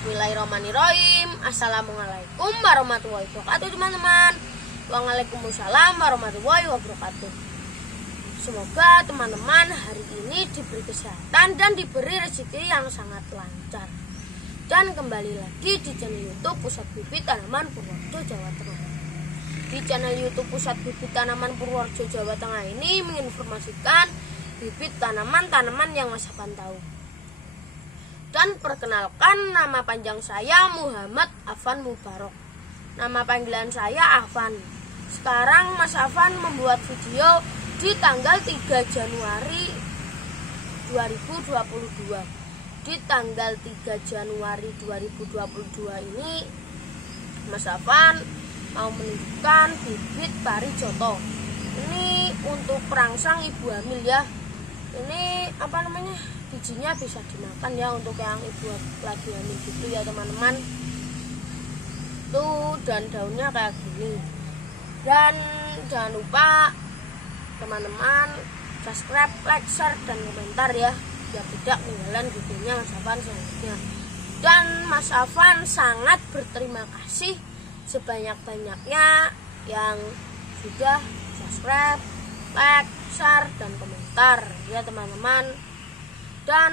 Bismillahirrahmanirrahim. Assalamualaikum warahmatullahi wabarakatuh teman-teman. Waalaikumsalam warahmatullahi wabarakatuh. Semoga teman-teman hari ini diberi kesehatan dan diberi rezeki yang sangat lancar. Dan kembali lagi di channel YouTube Pusat Bibit Tanaman Purworejo, Jawa Tengah. Di channel YouTube Pusat Bibit Tanaman Purworejo, Jawa Tengah ini menginformasikan bibit tanaman-tanaman yang Mas Afan tahu. Dan perkenalkan, nama panjang saya Muhammad Afan Mubarok. Nama panggilan saya Afan. Sekarang Mas Afan membuat video di tanggal 3 Januari 2022. Di tanggal 3 Januari 2022 ini Mas Afan mau menunjukkan bibit pari joto. Ini untuk perangsang ibu hamil ya. Ini apa namanya? Bijinya bisa dimakan ya untuk yang ibu lagi hamil gitu ya teman-teman. Tuh, dan daunnya kayak gini. Dan jangan lupa teman-teman subscribe, like, share, dan komentar ya, biar tidak ketinggalan videonya Mas Afan selanjutnya. Dan Mas Afan sangat berterima kasih sebanyak-banyaknya yang sudah subscribe, like, share, dan komentar ya teman-teman. Dan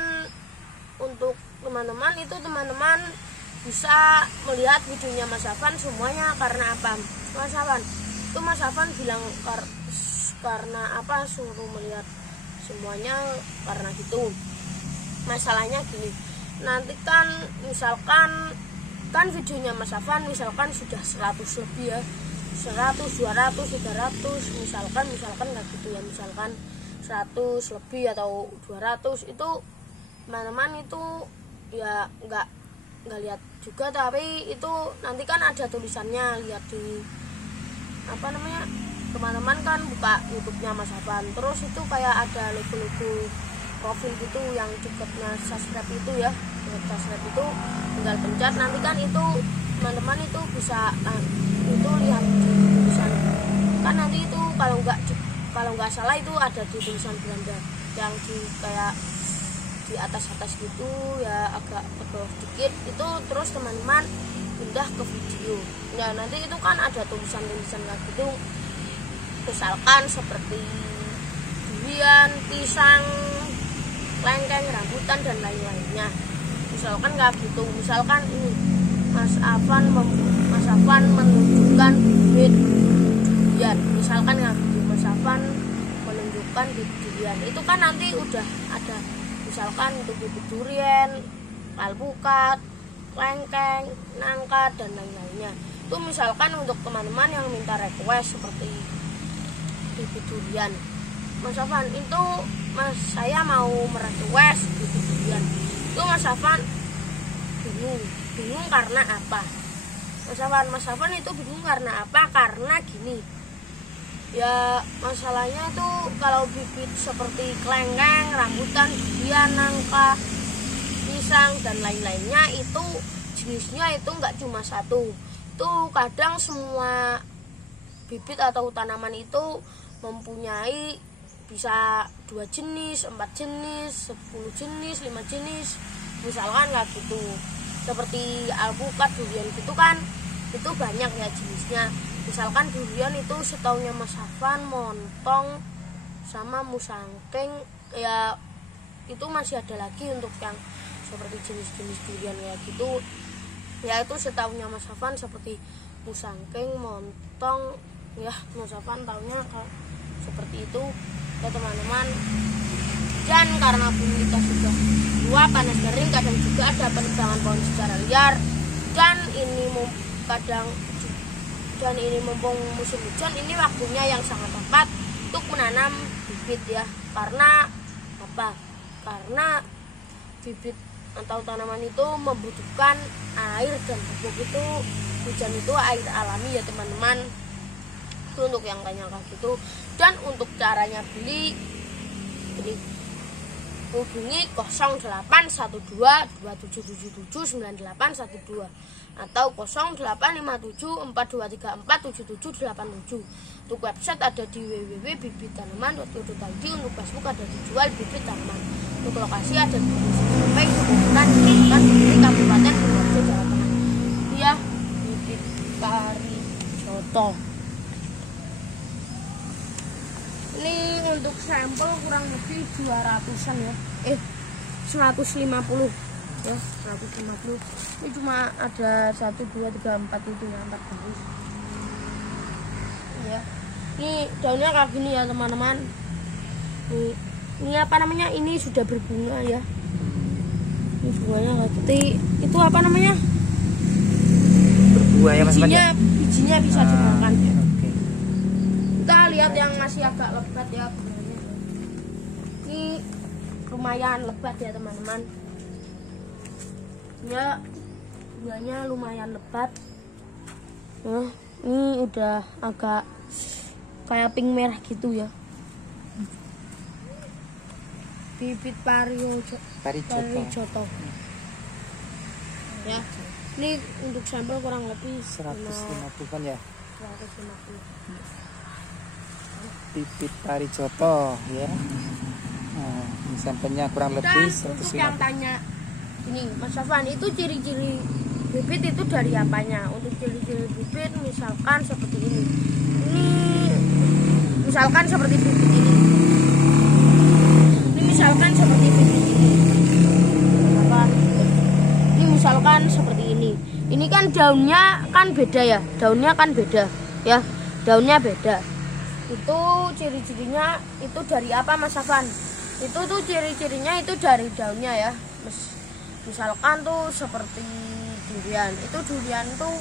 untuk teman-teman itu teman-teman bisa melihat videonya Mas Afan semuanya karena apa? Mas Afan itu Mas Afan bilang karena apa suruh melihat semuanya karena gitu. Masalahnya gini, nanti kan misalkan kan videonya Mas Afan misalkan sudah 100 lebih ya, 100, 200, 300 misalkan nggak gitu ya, misalkan 100 lebih atau 200 itu teman-teman itu ya nggak lihat juga, tapi itu nanti kan ada tulisannya, lihat di apa namanya, teman-teman kan buka YouTube-nya Mas Afan, terus itu kayak ada logo-logo profil gitu yang dekatnya subscribe itu ya, subscribe itu tinggal pencet, nanti kan itu teman-teman itu bisa itu lihat di tulisan kan, nanti itu kalau nggak salah itu ada di tulisan Belanda yang di kayak di atas gitu ya, agak ke bawah sedikit itu, terus teman-teman pindah ke video ya, nanti itu kan ada tulisan-tulisan kayak gitu, misalkan seperti durian, pisang, lengkeng, rambutan, dan lain-lainnya. Misalkan nggak gitu, misalkan ini Mas Afan menunjukkan bibit durian, misalkan nggak gitu, Mas Afan menunjukkan bibit durian, itu kan nanti udah ada misalkan untuk bibit durian, alpukat, lengkeng, nangka, dan lain-lainnya. Itu misalkan untuk teman-teman yang minta request seperti bibit durian, Mas Afan itu saya mau merequest bibit durian, itu Mas Afan bingung karena apa? Mas Afan itu bingung karena apa? Karena gini ya, masalahnya itu kalau bibit seperti kelengkeng, rambutan, durian, nangka, pisang, dan lain-lainnya itu jenisnya itu nggak cuma satu, itu kadang semua bibit atau tanaman itu mempunyai bisa 2 jenis, 4 jenis, 10 jenis, 5 jenis, misalkan nggak gitu. Seperti alpukat, durian gitu kan, itu banyak ya jenisnya. Misalkan durian itu setaunya Mas Afan, montong, sama musangking ya, itu masih ada lagi untuk yang seperti jenis-jenis durian kayak gitu ya, itu setaunya Mas Afan seperti musangking, montong ya, Mas Afan taunya kalau seperti itu ya teman-teman. Dan karena bumi kita sudah tua, panas kering, kadang juga ada penebangan pohon secara liar, dan ini mumpung musim hujan, ini waktunya yang sangat tepat untuk menanam bibit ya. Karena apa? Karena bibit atau tanaman itu membutuhkan air, dan pupuk itu hujan itu air alami ya teman-teman. Itu untuk yang tanya kayak gitu. Dan untuk caranya beli hubungi 081227779812 atau 085742347787. Untuk website ada di www.bibittanaman.co.id. Untuk Facebook ada dijual bibit tanaman. Untuk lokasi ada di Desa Kabupaten Kabupaten Purworejo. Sidoarjo, Jawa Tengah. Dia bibit pari joto. Ini untuk sampel kurang lebih 200-an ya. 150 ya, 150. Ini cuma ada 1 2 3 4 itu ya, 4 baris. Ya. Ini daunnya kayak gini ya, teman-teman. Ini apa namanya? Ini sudah berbunga ya. Ini bunganya kayak gitu. Itu apa namanya? Berbuah ya, Mas. Bijinya bisa dimakan. Oke. Kita lihat yang masih agak lebat ya bunganya. Ini lumayan lebat ya, teman-teman. Ya, bunganya lumayan lebat. Nah, ini udah agak kayak pink merah gitu ya. Bibit pari joto. Ya, ini untuk sampel kurang lebih 150-an ya. 150. Bibit pari joto ya. Nah, ini sampelnya kurang lebih Untuk yang 150. tanya, ini Mas Safwan, itu ciri-ciri bibit itu dari apanya? Untuk ciri-ciri bibit misalkan seperti ini. Ini misalkan seperti bibit ini. Ini misalkan seperti bibit ini. Apa? Ini misalkan seperti ini. Ini kan daunnya kan beda ya. Daunnya kan beda ya. Daunnya beda. Itu ciri-cirinya itu dari apa, Mas Safwan? Itu tuh ciri-cirinya itu dari daunnya ya. Misalkan tuh seperti durian. Itu durian tuh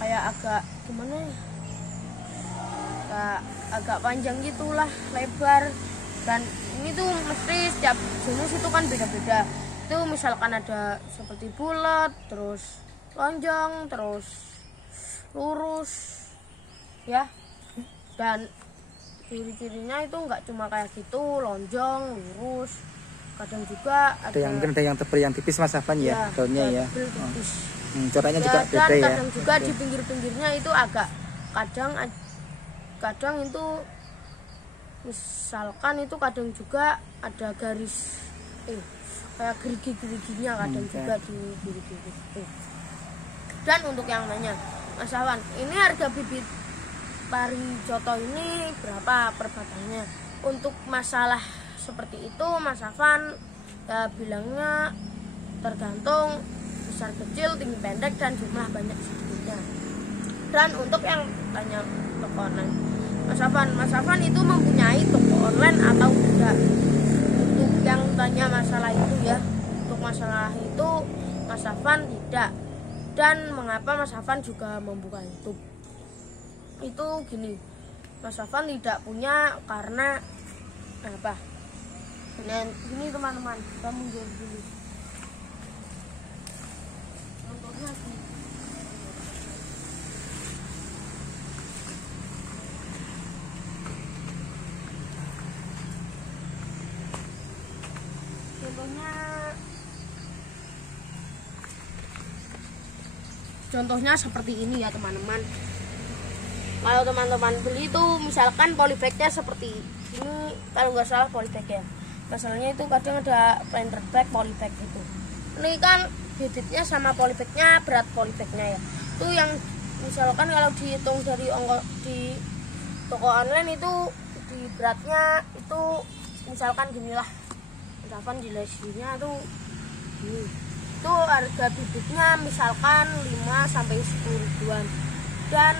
kayak agak gimana ya? Agak panjang gitulah, lebar. Dan ini tuh mesti setiap jenis itu kan beda-beda. Itu misalkan ada seperti bulat, terus lonjong, terus lurus ya. Dan ciri-cirinya itu nggak cuma kayak gitu, lonjong, lurus. Kadang juga Ada yang mungkin ada yang tebal, yang tipis, Mas Safwan ya, daunnya ya. Tipis. Coraknya Ya, juga dan beda ya. kadang juga di pinggir-pinggirnya itu agak kadang itu misalkan itu kadang juga ada garis kayak gerigi-geriginya kadang juga di gerigi itu. Dan untuk yang nanya, Mas Safwan, ini harga bibit pari joto ini berapa per batangnya? Untuk masalah seperti itu Mas Safwan ya bilangnya tergantung besar kecil, tinggi pendek, dan jumlah banyak sedikitnya. Dan untuk yang tanya toko online, Mas Safwan itu mempunyai toko online atau tidak? Untuk yang tanya masalah itu ya, untuk masalah itu Mas Safwan tidak. Dan mengapa Mas Safwan juga membuka YouTube? Itu gini, Mas Safwan tidak punya karena apa? Nah, ini teman-teman, kita mundur dulu. Contohnya gini. Contohnya seperti ini ya, teman-teman. Kalau teman-teman beli itu misalkan polybagnya seperti ini, kalau nggak salah polybag ya. Masalahnya itu kadang ada planter bag, polybag itu. Ini kan bibitnya sama polybagnya, berat polybagnya ya. Itu yang misalkan kalau dihitung dari di toko online itu di beratnya itu misalkan ginilah. Misalkan di lesinya tuh gini. Itu harga bibitnya misalkan 5 sampai 10 ribuan. Dan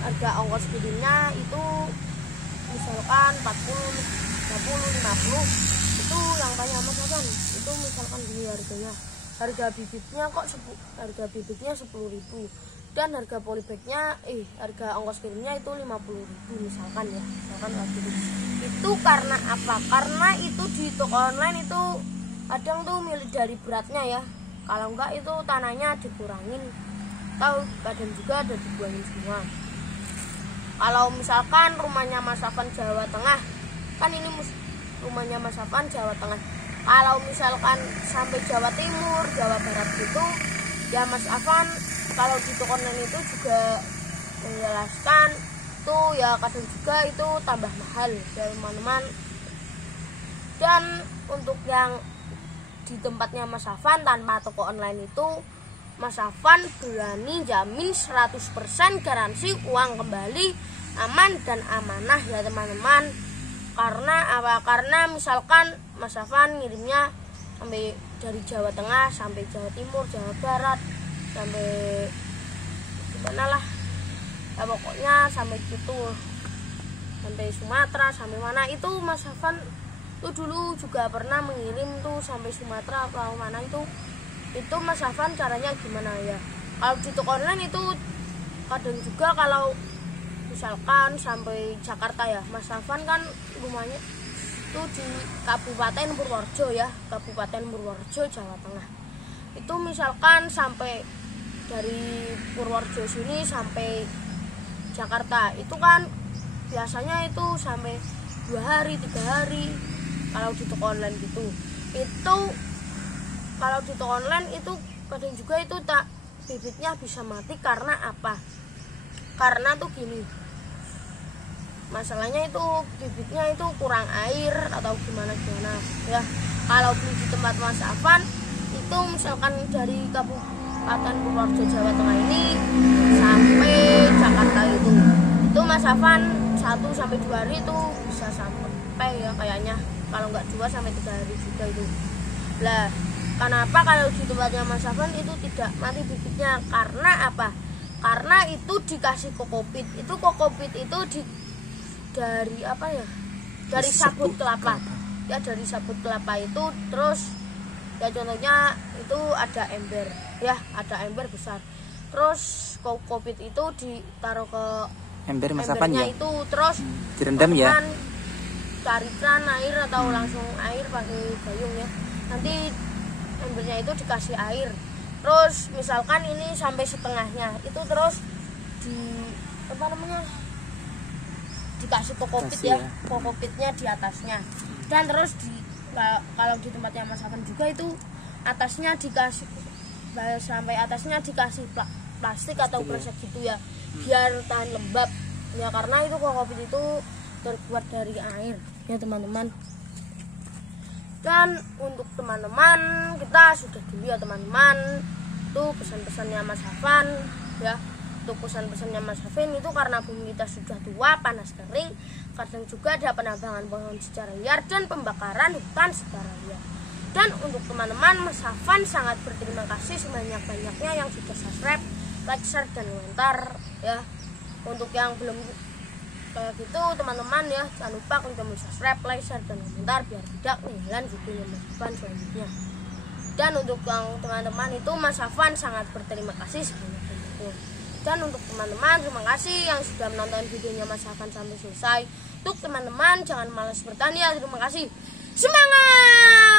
harga ongkos kirimnya itu misalkan 40, 50, 50. Itu yang tanya Mas Safwan, itu misalkan gini harganya. Harga bibitnya kok harga bibitnya 10.000 dan harga polybagnya harga ongkos kirimnya itu 50.000 misalkan ya. Misalkan gitu. Itu karena apa? Karena itu di toko online itu kadang tuh milih dari beratnya ya. Kalau enggak itu tanahnya dikurangin atau kadang juga ada dibuangin semua. Kalau misalkan rumahnya Mas Safwan Jawa Tengah, kan ini rumahnya Mas Safwan Jawa Tengah. Kalau misalkan sampai Jawa Timur, Jawa Barat gitu, ya Mas Safwan kalau di toko online itu juga menjelaskan tuh ya kadang juga itu tambah mahal ya teman-teman. Dan untuk yang di tempatnya Mas Safwan tanpa toko online itu Mas Afan berani jamin 100% garansi uang kembali aman dan amanah ya teman-teman. Karena apa? Karena misalkan Mas Afan ngirimnya sampai dari Jawa Tengah sampai Jawa Timur, Jawa Barat, sampai gimana lah ya, pokoknya sampai gitu, sampai Sumatera, sampai mana itu Mas Afan tuh dulu juga pernah mengirim tuh sampai Sumatera atau mana itu Mas Afan caranya gimana ya? Kalau di toko online itu kadang juga kalau misalkan sampai Jakarta ya, Mas Afan kan rumahnya itu di Kabupaten Purworejo ya, Kabupaten Purworejo, Jawa Tengah. Itu misalkan sampai dari Purworejo sini sampai Jakarta itu kan biasanya itu sampai 2 hari 3 hari kalau di toko online gitu. Itu kalau di toko online itu kadang juga itu tak bibitnya bisa mati karena apa? Karena tuh gini, masalahnya itu bibitnya itu kurang air atau gimana ya. Kalau beli di tempat Mas Afan itu misalkan dari Kabupaten Purworejo Jawa Tengah ini sampai Jakarta itu Mas Afan 1 sampai 2 hari itu bisa sampai ya kayaknya, kalau nggak 2 sampai 3 hari juga itu. Lah kenapa kalau di tempatnya Mas Afan itu tidak mati bibitnya? Karena apa? Karena itu dikasih kokopit. Itu kokopit itu dari apa ya? Dari sabut kelapa. Ya dari sabut kelapa itu, terus ya contohnya itu ada ember ya, ada ember besar. Terus kokopit itu ditaruh ke embernya itu, terus direndam ya. Cari keran air atau langsung air pakai gayung ya. Nanti embernya itu dikasih air, terus misalkan ini sampai setengahnya itu terus dikasih kokopit ya, kokopitnya di atasnya. Dan terus kalau di tempatnya Mas Afan juga itu atasnya dikasih sampai atasnya dikasih plastik atau kresek gitu ya, biar tahan lembab ya, karena itu kokopit itu terbuat dari air ya teman-teman. Dan untuk teman-teman kita sudah dulu ya teman-teman, itu pesan-pesannya Mas Afan ya. Untuk pesan-pesannya Mas Afan itu karena bumi kita sudah tua, panas kering, kadang juga ada penambangan pohon secara liar dan pembakaran hutan secara liar. Dan untuk teman-teman, Mas Afan sangat berterima kasih sebanyak-banyaknya yang sudah subscribe, like, share, dan komentar ya. Untuk yang belum kayak gitu teman-teman ya, jangan lupa klik tombol subscribe, like, share, dan komentar biar tidak ketinggalan videonya Mas Afan selanjutnya. Dan untuk yang teman-teman itu Mas Afan sangat berterima kasih sebanyak-banyaknya. Dan untuk teman-teman terima kasih yang sudah menonton videonya Mas Afan sampai selesai. Untuk teman-teman jangan malas bertanya, terima kasih, semangat.